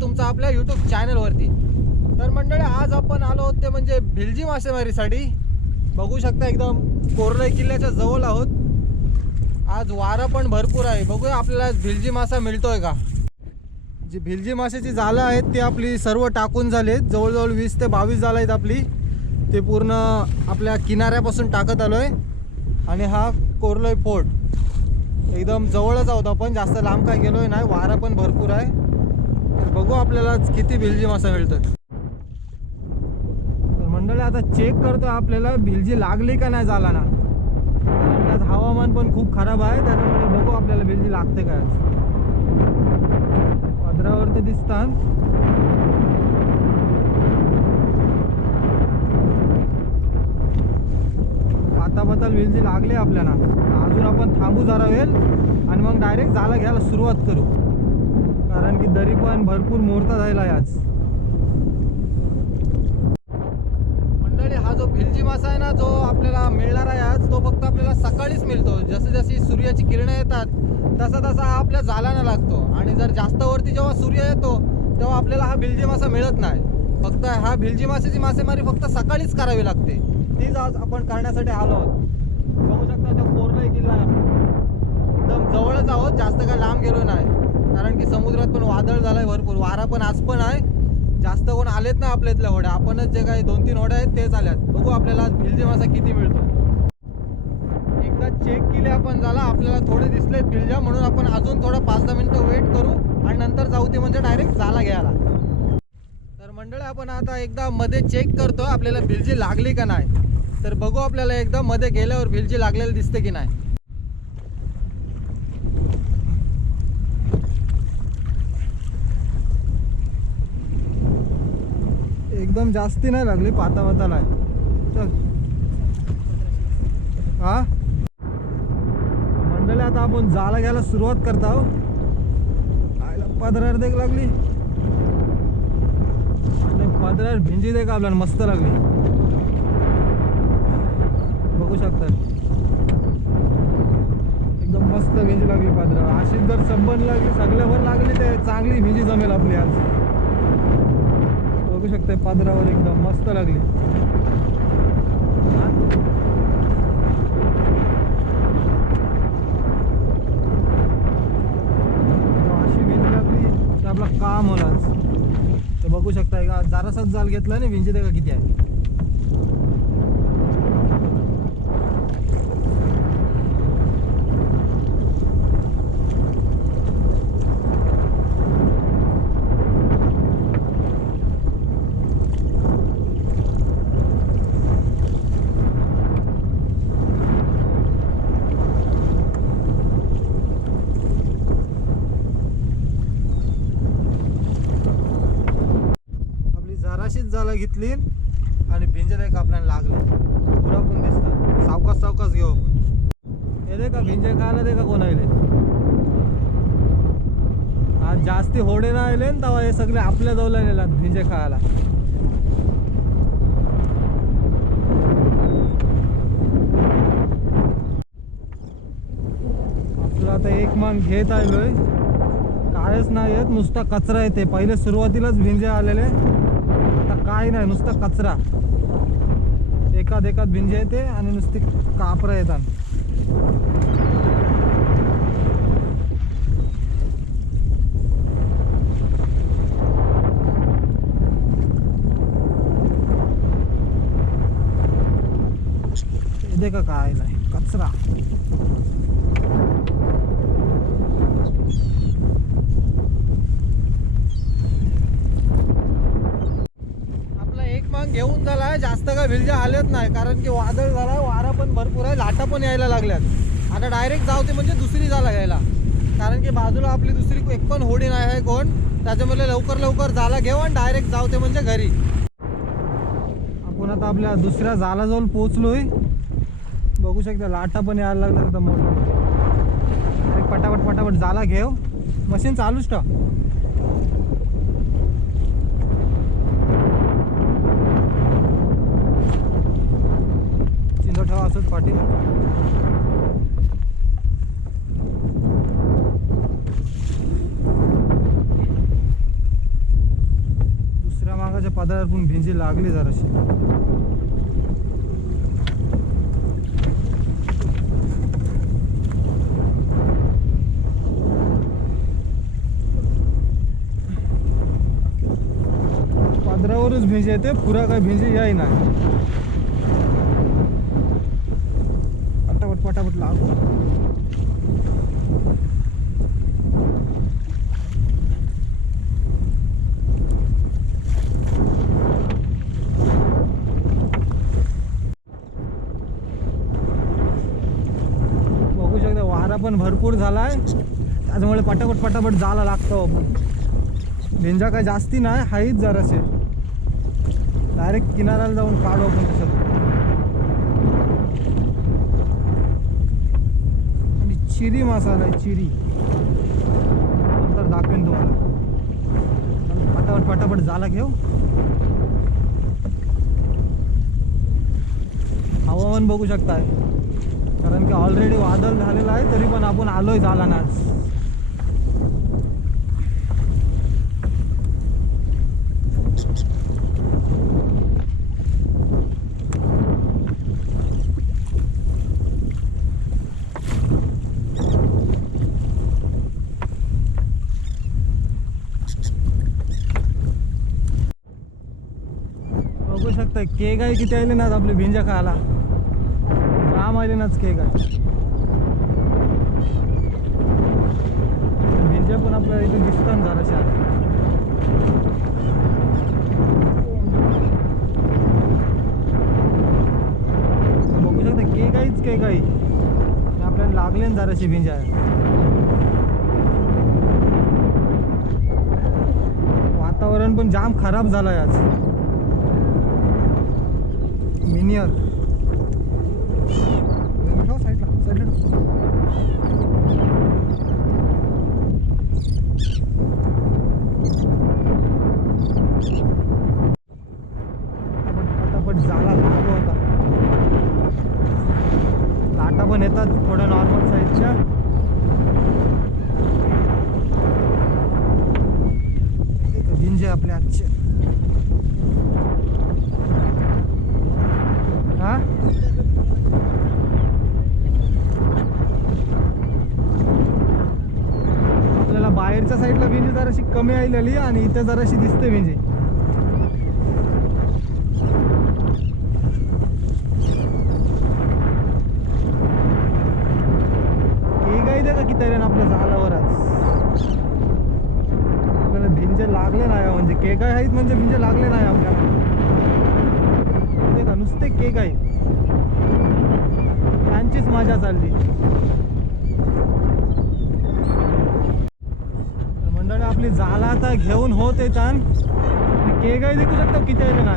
आहे आपल्या यूट्यूब चॅनलवरती तर मंडळी आज आपण आलो आहोत ते म्हणजे भिलजी मासेमारीसाठी. बघू शकता एकदम कोरलाई किल्ल्याच्या जवळ आहोत. आज वारं पण भरपूर आहे. बघूया आपल्याला भिलजी मासा मिळतोय का? जी भिलजी माशाची जाळं आहेत ती आपली सर्व टाकून झाली आहेत जवळजवळ वीस ते बावीस जाळं आहेत आपली. ते पूर्ण आपल्या किनाऱ्यापासून टाकत आलो आहे आणि हा कोरलोय फोर्ट. एकदम जवळच आहोत आपण. जास्त लांब काय गेलोय नाही. वारा पण भरपूर आहे. तर बघू आपल्याला किती भिलजी मासा मिळतोय तर मंडळी आता चेक करतो आपल्याला भिलजी लागली का नाही झाला ना त्यात हवामान पण खूप खराब आहे त्याच्यामुळे बघू आपल्याला भिलजी लागते काय. पदरावरती दिसतात. पातापाताल भिलजी लागली आपल्याला. अजून आपण थांबू जरा वेळ आणि मग डायरेक्ट जायला घ्यायला सुरुवात करू. कारण की दरी पण भरपूर मोरता झाला आहे आज. मंडळी हा जो भिलजी मासा आहे ना जो आपल्याला मिळणार आहे आज तो फक्त आपल्याला सकाळीच मिळतो. जसे जशी सूर्याची किरणं येतात तसा तसा हा आपल्या जालाना लागतो. आणि जर जास्त वरती जेव्हा सूर्य येतो तेव्हा आपल्याला हा भिलजी मासा मिळत नाही. फक्त हा भिलजी माशाची मासेमारी फक्त सकाळीच करावी लागते. तीच आज आपण करण्यासाठी आलो आहोत. बघू शकता तो कोरलाही किल्ला एकदम जवळच आहोत जास्त काय लांब गेलो नाही. कारण की समुद्रात पण वादळ झालाय भरपूर. वारा पण आज पण आहे. जास्त कोण आलेत ना आपल्या इथल्या होड्या. आपणच जे काही दोन तीन होड्या आहेत तेच आल्यात. बघू आपल्याला भिलजे भिलजी मासा किती मिळतो. एकदा चेक केले आपण झाला आपल्याला थोडे दिसलेत भिलजा म्हणून आपण अजून थोडा पाच दहा मिनिटं वेट करू आणि नंतर जाऊ ते म्हणजे डायरेक्ट झाला घ्यायला. तर मंडळी आपण आता एकदा मध्ये चेक करतो आपल्याला भिलजी लागली का नाही. तर बघू आपल्याला एकदा मध्ये गेल्यावर भिलजी लागलेली दिसते की नाही. एकदम जास्ती नाही लागली पाता पाताला नाही चल. हा? मंडळी आता आपण जाळा घ्यायला सुरुवात करत आहोत पदरार देख लागली. पदरार भिंजी देख आपल्याला मस्त लागली. बघू शकता. एकदम मस्त भिंजी लागली पदरावर अशीच जर संबंध लागली सगळ्यावर लागली ते चांगली भिंजी जमेल आपली आज. बघू शकताय पादरावर एकदम मस्त लागली. अशी विंज लागली तर आपला काम होणार. तर बघू शकताय का जरासाच जाल घेतला नाही भिंजी का किती आहे आपली जराशीच घेतली आणि भिंजर एक आपल्याला लागले. पुरा पण दिसतात. सावकाश सावकाश घेऊ आपण. हे दे का भिंजे खायला दे का कोण आले? आज जास्ती होडे ना आले ना तेव्हा हे सगळे आपल्या जवळ नेला भिंजे खायला. आपलं आता एक मान घेत आलोय. कायच नाही येत नुसता कचरा येते. पहिले सुरुवातीलाच भिंजे आलेले. काय नाही नुसता कचरा. एकाद एकात भिंजे येते आणि नुसती कापरं येतात. येते का काय नाही कचरा. पण घेऊन झालाय जास्त काय विलजा आलेच नाही. कारण की वादळ झालाय वारा पण भरपूर आहे लाटा पण यायला लागल्यात. आता डायरेक्ट जाऊ ते म्हणजे दुसरी झाला घ्यायला. कारण की बाजूला आपली दुसरी एक पण होडी नाही आहे कोण. त्याच्यामुळे लवकर लवकर झाला घेऊ आणि डायरेक्ट जाऊ ते म्हणजे घरी. आपण आता आपल्या दुसऱ्या जालाजवळ पोहोचलोय. बघू शकता लाटा पण यायला लागल्या आता पटापट पटापट जाला घेऊ. मशीन चालूच ठेव. चिंదో ठेवा असंच पाठी दुसऱ्या मागाच्या वादळात पण भिंजी लागली जराशी. पादरावरच भिंजी येते पुरा काय भिंजी याय नाही. पटापट लागू बघू शकता वारा पण भरपूर झालाय. त्याच्यामुळे पटापट पटापट जायला लागतो. भिंजा काय जास्ती नाही हाईच जरासे डायरेक्ट किनाऱ्याला जाऊन काढू आपण तसं आणि चिरी मसाला आहे चिरी. नंतर दाखवेन तुम्हाला. पटापट पटापट झाला घेऊ हो. हवामान बघू शकताय. कारण की ऑलरेडी वादळ झालेलं आहे तरी पण आपण आलोय झाला नाच आज केक आहे के किती आले ना आपले भिंजा खायला? काम आले नाच के आहे. भिंजा पण आपल्याला इथे दिसतात जराशा. बघू शकता के आहेच के आहे. आपल्याला लागले ना जराशी भिंजा. वातावरण पण जाम खराब झालंय आज. मिनियर हो, साईडला साईडला. पटापट झाला लागू होता लाटा पण येतात थोड्या नॉर्मल साईजच्या भिंजे आपले आजचे हा आपल्याला बाहेरच्या साईडला भिंजी जराशी कमी आलेली आणि इथे जराशी दिसते भिंजी हे काय का किती आहे आपल्या झालावरच आपल्याला भिंजे लागले नाही हो म्हणजे के काय आहेत म्हणजे भिंजे लागले नाही आपल्याला. ते का नुसते केक आहे त्यांचीच मजा चालली. मंडळ आपली जाला आता घेऊन होत येतात केगाय आहे देखू शकता किती आहे ना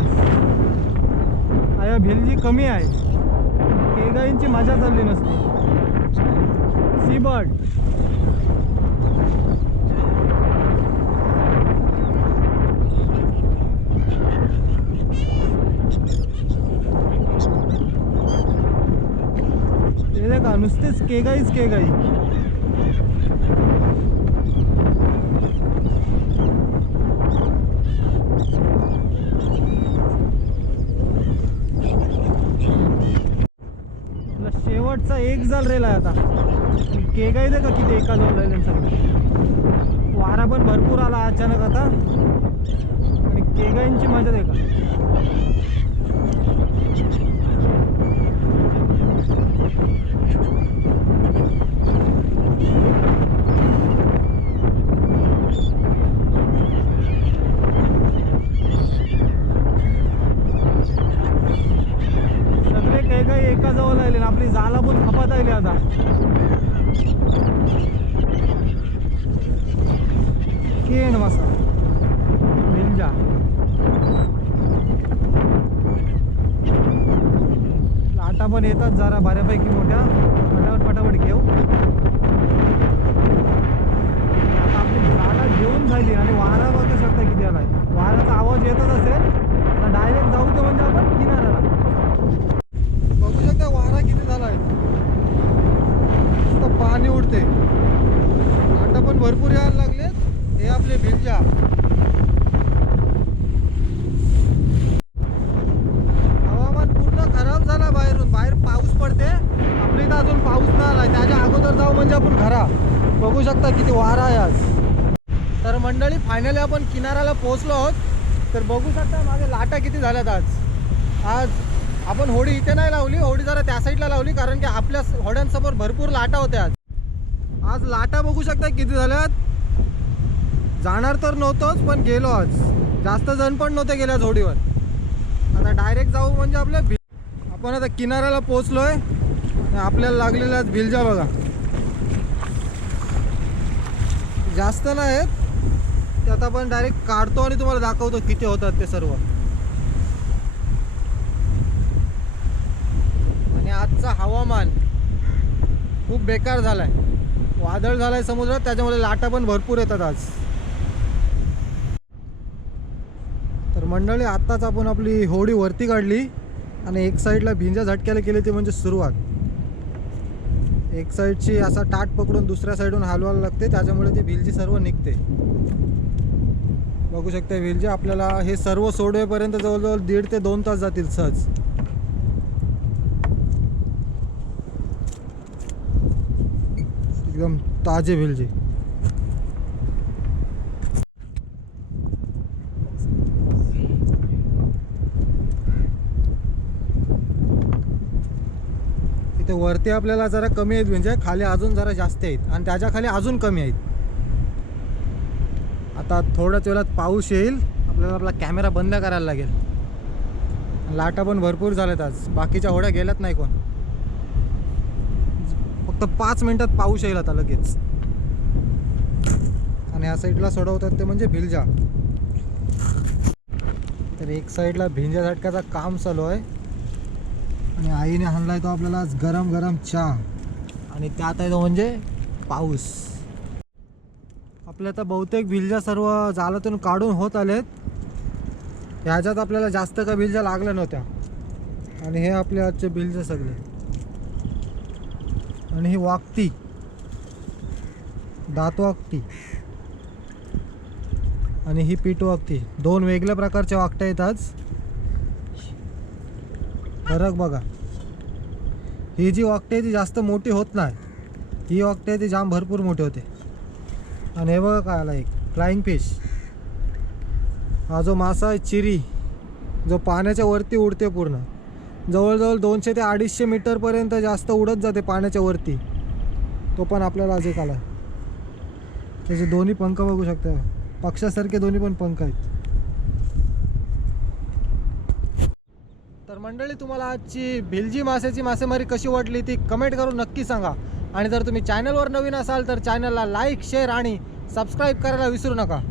आया भिलजी कमी आहे. केगाईंची मजा चालली नसते. सी बर्ड ते का नुसतेच केगाईच केगाई आपला शेवटचा एक आहे आता. केगाई दे का किती? एका जवळ सगळं वारा पण भरपूर आला अचानक आता. आणि केगाईंची मजा दे का सगळे काही काही एका जवळ राहिले ना आपली जाला पण खपात राहिली आता. केन मासा निंजा. लाटा पण येतात जरा बऱ्यापैकी मोठ्या. फटाफट फटाफट घेऊ. आता आपली जाला घेऊन झाली आणि वारा बघू शकता किती आलाय. वाराचा आवाज येतच असेल तर डायरेक्ट जाऊ तर म्हणजे आपण किनाऱ्याला बघू शकता वारा किती झालाय नुसतं पाणी उडते लाटा पण भरपूर यायला लागलेत हे आपले भिंजा बाहेरून बाहेर पाऊस पडते आपल्या इथं अजून पाऊस नाही आला त्याच्या अगोदर जाऊ म्हणजे आपण घरा बघू शकता किती वारा आहे आज तर मंडळी फायनली आपण किनाऱ्याला पोहोचलो आहोत. तर बघू शकता मागे लाटा किती झाल्यात आज. आज आपण होडी इथे नाही लावली होडी जरा त्या साईडला लावली कारण की आपल्या होड्यांसमोर भरपूर लाटा होत्या आज. आज लाटा बघू शकता किती झाल्यात. जाणार तर नव्हतोच पण गेलो आज. जास्त जण पण नव्हते गेल्या होडीवर. आता डायरेक्ट जाऊ म्हणजे आपल्या भि आपण आता किनाऱ्याला पोहोचलोय. आपल्याला लागलेल्या आज भिलजा बघा. जास्त नाही आहेत. ते आता आपण डायरेक्ट काढतो आणि तुम्हाला दाखवतो किती होतात ते सर्व. आणि आजचा हवामान खूप बेकार झालाय. वादळ झालाय समुद्रात त्याच्यामुळे लाटा पण भरपूर येतात आज. तर मंडळी आत्ताच आपण आपली होडी वरती काढली आणि एक साईडला भिंजा झटक्याला केली ती म्हणजे सुरुवात. एक साईडची असा टाट पकडून दुसऱ्या साईडून हलवायला लागते त्याच्यामुळे ती भिलजी सर्व निघते. बघू शकता भिलजी आपल्याला हे सर्व सोडवेपर्यंत जवळजवळ दीड ते दोन तास जातील सहज. एकदम ताजे भिलजी इथे वरती आपल्याला जरा कमी आहेत म्हणजे खाली अजून जरा जास्त आहेत. आणि त्याच्याखाली अजून कमी आहेत. आता थोड्याच वेळात पाऊस येईल. आपल्याला आपला कॅमेरा बंद करायला लागेल. लाटा पण भरपूर झाल्यात आज. बाकीच्या होड्या गेल्यात नाही कोण. फक्त पाच मिनटात पाऊस येईल आता लगेच. आणि या साईडला सोडवतात ते म्हणजे भिलजा. तर एक साईडला भिंजा झटक्याचं काम चालू आहे. आणि आईने आणलाय तो आपल्याला आज गरम गरम चहा. आणि त्यात आहे तो म्हणजे पाऊस. आपल्या आता बहुतेक भिलजा सर्व जालातून काढून होत आलेत. ह्याच्यात आपल्याला जास्त का भिलजा लागल्या नव्हत्या. आणि हे आपले आजचे भिलजे सगळे. आणि ही वाकती. दात वाकती. आणि ही पीठ वाकती. दोन वेगळ्या प्रकारच्या वाकट्या आहेत आज. फरक बघा. ही जी वाकटी आहे ती जास्त मोठी होत नाही. ही वाकटी आहे ती जाम भरपूर मोठी होते. आणि हे बघा काय आला एक? फ्लाइंग फिश हा जो मासा आहे चिरी जो पाण्याच्या वरती उडते पूर्ण. जवळजवळ दोनशे ते अडीचशे मीटरपर्यंत जास्त उडत जाते पाण्याच्या वरती. तो पण आपल्याला आज एक आला. त्याचे दोन्ही पंख बघू शकता. पक्षासारखे दोन्ही पण पंख आहेत. तर मंडळी तुम्हाला आजची भिलजी माशाची मासेमारी कशी वाटली ती कमेंट करून नक्की सांगा. आणि जर तुम्ही चॅनलवर नवीन असाल तर चॅनलला लाईक शेअर आणि सबस्क्राईब करायला विसरू नका.